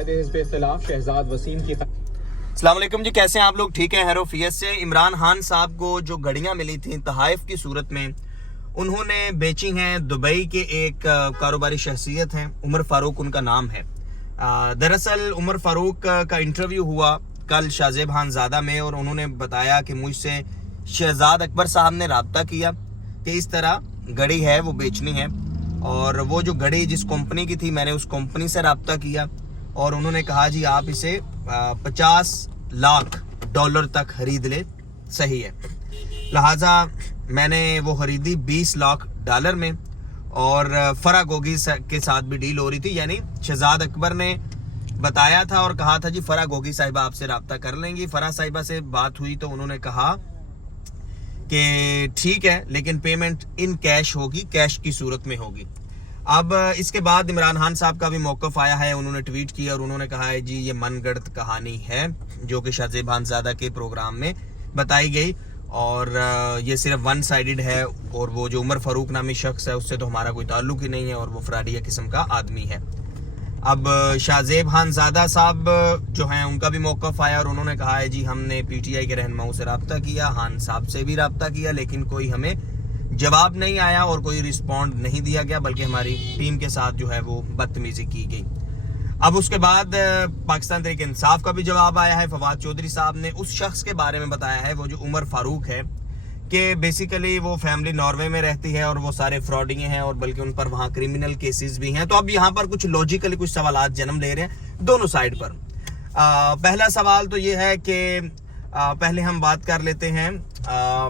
कायदे हिज़्ब इख्तिलाफ शहजाद वसीम की अस्सलाम वालेकुम जी, कैसे हैं आप लोग? ठीक है, हैरोफियत से। इमरान खान साहब को जो घड़ियां मिली थी तहाइफ की सूरत में, उन्होंने बेची हैं। दुबई के एक कारोबारी शख्सियत हैं, उमर फारूक उनका नाम है। दरअसल उमर फारूक का इंटरव्यू हुआ कल शाहजेब खानजादा में, और उन्होंने बताया कि मुझसे शहजाद अकबर साहब ने रब्ता किया कि इस तरह घड़ी है वो बेचनी है, और वो जो घड़ी जिस कंपनी की थी मैंने उस कंपनी से रब्ता किया, और उन्होंने कहा जी आप इसे 50 लाख डॉलर तक खरीद ले, सही है। लिहाजा मैंने वो खरीदी 20 लाख डॉलर में, और फरा गोगी के साथ भी डील हो रही थी। यानी शहजाद अकबर ने बताया था और कहा था जी फरा गोगी साहिबा आपसे रब्ता कर लेंगी। फरा साहिबा से बात हुई तो उन्होंने कहा कि ठीक है, लेकिन पेमेंट इन कैश होगी, कैश की सूरत में होगी। अब इसके बाद इमरान खान साहब का भी मौक़िफ़ आया है, उन्होंने ट्वीट किया और उन्होंने कहा है जी ये मनगढ़ंत कहानी है जो कि शाहजेब खानजादा के प्रोग्राम में बताई गई, और ये सिर्फ वन साइडेड है, और वो जो उमर फारूक नामी शख्स है उससे तो हमारा कोई ताल्लुक ही नहीं है, और वो फ्राडिया किस्म का आदमी है। अब शाहजेब खानजादा साहब जो हैं उनका भी मौक़िफ़ आया और उन्होंने कहा है जी हमने पीटीआई के रहनुमाओं से रब्ता किया, खान साहब से भी रब्ता किया, लेकिन कोई हमें जवाब नहीं आया और कोई रिस्पॉन्ड नहीं दिया गया, बल्कि हमारी टीम के साथ जो है वो बदतमीजी की गई। अब उसके बाद पाकिस्तान तहरीक इंसाफ का भी जवाब आया है। फवाद चौधरी साहब ने उस शख्स के बारे में बताया है, वो जो उमर फारूक है, कि बेसिकली वो फैमिली नॉर्वे में रहती है और वो सारे फ्रॉडिंग हैं, और बल्कि उन पर वहाँ क्रिमिनल केसेस भी हैं। तो अब यहाँ पर कुछ लॉजिकली कुछ सवालात जन्म ले रहे हैं दोनों साइड पर। पहला सवाल तो ये है कि पहले हम बात कर लेते हैं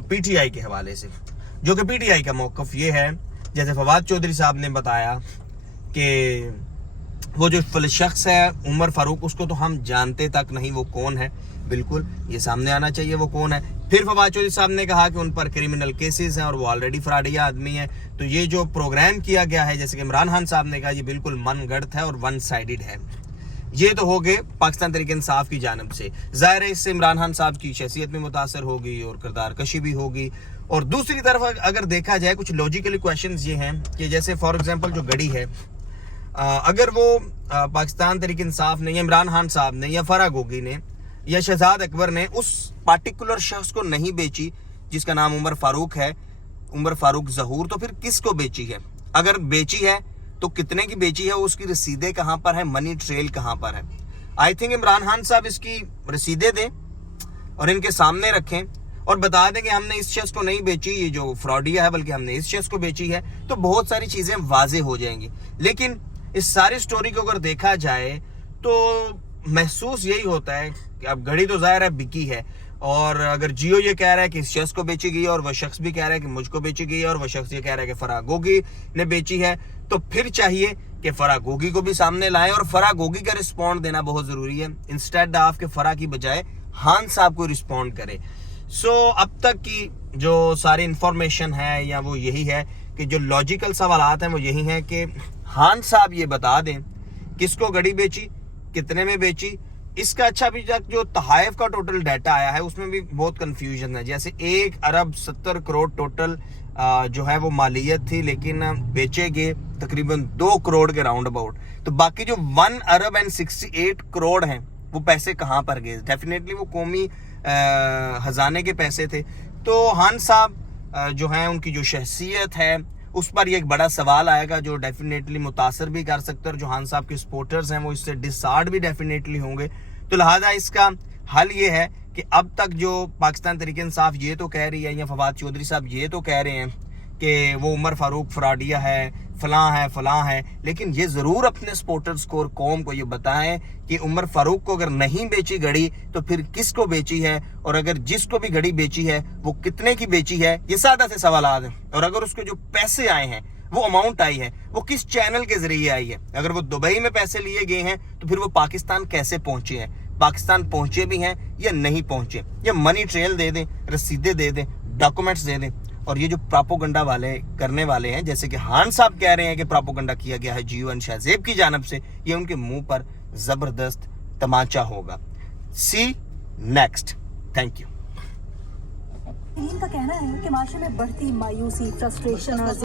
पीटीआई के हवाले से, जो कि पीटीआई का मौक़िफ़ ये है, जैसे फवाद चौधरी साहब ने बताया कि वो जो शख्स है उमर फारूक, उसको तो हम जानते तक नहीं वो कौन है, बिल्कुल ये सामने आना चाहिए वो कौन है। फिर फवाद चौधरी साहब ने कहा कि उन पर क्रिमिनल केसेस हैं और वो ऑलरेडी फ्राडिया आदमी है। तो ये जो प्रोग्राम किया गया है, जैसे कि इमरान खान साहब ने कहा, ये बिल्कुल मनगढ़ंत है और वन साइडेड है। ये तो हो गए पाकिस्तान तहरीक इंसाफ की जानिब से। ज़ाहिर है इससे इमरान खान साहब की शख्सियत में मुतासर होगी और किरदार कशी भी होगी। और दूसरी तरफ अगर देखा जाए कुछ लॉजिकली क्वेश्चंस ये हैं कि जैसे फॉर एग्जांपल जो घड़ी है, अगर वो पाकिस्तान तहरीक इंसाफ ने या इमरान खान साहब ने या फरा गोगी ने या शहजाद अकबर ने उस पार्टिकुलर शख्स को नहीं बेची जिसका नाम उमर फारूक है, उमर फारूक ज़हूर, तो फिर किसको बेची है? अगर बेची है तो कितने की बेची है, उसकी रसीदें कहाँ पर है, मनी ट्रेल कहाँ पर है? आई थिंक इमरान खान साहब इसकी रसीदें दें और इनके सामने रखें और बता दें कि हमने इस शख्स को नहीं बेची, ये जो फ्रॉडिया है, बल्कि हमने इस शख्स को बेची है, तो बहुत सारी चीज़ें वाज़ेह हो जाएंगी। लेकिन इस सारी स्टोरी को अगर देखा जाए तो महसूस यही होता है कि अब घड़ी तो ज़ाहिर है बिकी है, और अगर जियो ये कह रहा है कि इस शख्स को बेची गई है और वह शख्स भी कह रहा है कि मुझको बेची गई है, और वह शख्स ये कह रहा है कि फरा गोगी ने बेची है, तो फिर चाहिए कि फरा गोगी को भी सामने लाएं और फरा गोगी का रिस्पॉन्ड देना बहुत ज़रूरी है, इंस्टेड ऑफ के फरा की बजाय खान साहब को रिस्पॉन्ड करे। सो अब तक की जो सारी इंफॉर्मेशन है या वो यही है कि जो लॉजिकल सवालात हैं वो यही हैं कि खान साहब ये बता दें किसको घड़ी बेची, कितने में बेची। इसका अच्छा अभी तक जो तहाइफ का टोटल डाटा आया है उसमें भी बहुत कंफ्यूजन है। जैसे 1 अरब 70 करोड़ टोटल जो है वो मालियत थी, लेकिन बेचे गए तकरीबन 2 करोड़ के राउंड अबाउट। तो बाकी जो 1 अरब एंड 68 करोड़ हैं वो पैसे कहाँ पर गए? डेफिनेटली वो कौमी खजाने के पैसे थे। तो खान साहब जो हैं उनकी जो शख्सियत है उस पर ये एक बड़ा सवाल आएगा जो डेफिनेटली मुतासर भी कर सकते हैं, और जो खान साहब के सपोर्टर्स हैं वो इससे डिसआर्ड भी डेफिनेटली होंगे। तो लिहाजा इसका हल ये है कि अब तक जो पाकिस्तान तहरीक इंसाफ ये तो कह रही है, या फवाद चौधरी साहब ये तो कह रहे हैं कि वो उमर फारूक फ्राडिया है, फलां है, लेकिन ये ज़रूर अपने सपोर्टर्स को और कौम को ये बताएं कि उमर फारूक को अगर नहीं बेची घड़ी तो फिर किसको बेची है, और अगर जिसको भी घड़ी बेची है वो कितने की बेची है। ये सादा से सवालात हैं। और अगर उसके जो पैसे आए हैं, वो अमाउंट आई है, वो किस चैनल के जरिए आई है। अगर वो दुबई में पैसे लिए गए हैं तो फिर वो पाकिस्तान कैसे पहुंचे हैं, पाकिस्तान पहुंचे भी हैं या नहीं पहुंचे। ये मनी ट्रेल दे दें, रसीदें दे दें, डॉक्यूमेंट्स दे दें। और ये जो प्रोपोगंडा वाले करने वाले हैं, जैसे कि खान साहब कह रहे हैं कि प्रोपोगंडा किया गया है जियो एंड शाहजेब की जानब से, ये उनके मुंह पर जबरदस्त तमाचा होगा। सी नेक्स्ट। Thank you. इनका कहना है कि माशरे में बढ़ती मायूसी, फ्रस्ट्रेशन और